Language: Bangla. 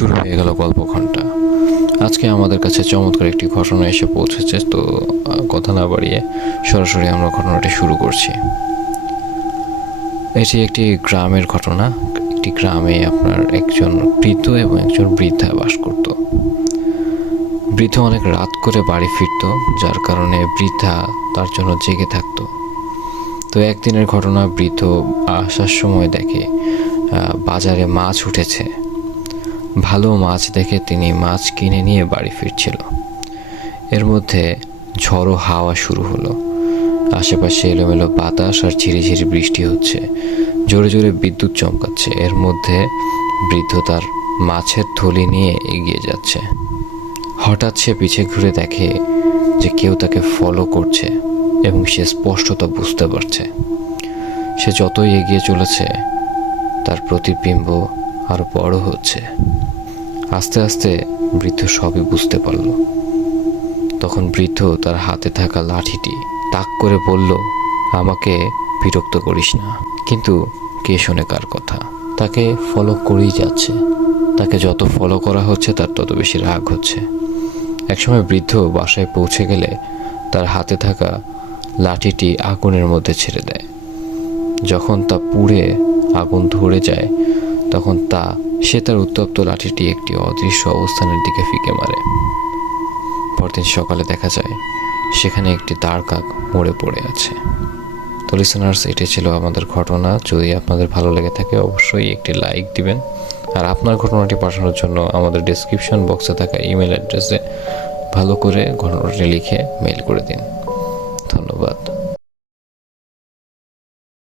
শুরু হয়ে গেল গল্প ঘন্টা। আজকে আমাদের কাছে চমৎকার একটি ঘটনা এসে পৌঁছেছে। তো কথা না বাড়িয়ে সরাসরি আমরা ঘটনাটি শুরু করছি। এটি একটি গ্রামের ঘটনা। একটি গ্রামে আপনার একজন বৃদ্ধ এবং একজন বৃদ্ধা বাস করত। বৃদ্ধ অনেক রাত করে বাড়ি ফিরত, যার কারণে বৃদ্ধা তার জন্য জেগে থাকতো। তো একদিনের ঘটনা, বৃদ্ধ আসার সময় দেখে বাজারে মাছ উঠেছে। ভালো মাছ দেখে তিনি মাছ কিনে নিয়ে বাড়ি ফিরছিল। এর মধ্যে ঝড়ো হাওয়া শুরু হলো। আশেপাশে এলোমেলো বাতাস আর ঝিরিঝিরি বৃষ্টি হচ্ছে, জোরে জোরে বিদ্যুৎ চমকাচ্ছে। এর মধ্যে বৃদ্ধ তার মাছের থলি নিয়ে এগিয়ে যাচ্ছে। হঠাৎ সে পিছে ঘুরে দেখে যে কেউ তাকে ফলো করছে এবং সে স্পষ্টত বুঝতে পারছে। সে যতই এগিয়ে চলেছে তার প্রতিবিম্ব আরো বড় হচ্ছে। আস্তে আস্তে বৃদ্ধ সবই বুঝতে পারল। তখন বৃদ্ধ তার হাতে থাকা লাঠিটি তাক করে বলল, আমাকে বিরক্ত করিস না। কিন্তু কে শোনে কার কথা? তাকে ফলো করেই যাচ্ছে। তাকে যত ফলো করা হচ্ছে তার তত বেশি রাগ হচ্ছে। একসময় বৃদ্ধ বাসায় পৌঁছে গেলে তার হাতে থাকা লাঠিটি আগুনের মধ্যে ছেড়ে দেয়। যখন তা পুড়ে আগুন ধরে যায়, তখন সে তার উত্তপ্ত লাঠিটি একটি অদৃশ্য অবস্থানের দিকে ফিকে মারে। পরদিন সকালে দেখা যায় সেখানে একটি দাঁড় কাক মরে পড়ে আছে। তো লিসেনার্স, এটি ছিল আমাদের ঘটনা। যদি আপনাদের ভালো লেগে থাকে অবশ্যই একটি লাইক দিবেন। আর আপনার ঘটনাটি পাঠানোর জন্য আমাদের ডেসক্রিপশন বক্সে থাকা ইমেল অ্যাড্রেসে ভালো করে ঘটনাটি লিখে মেইল করে দিন। ধন্যবাদ।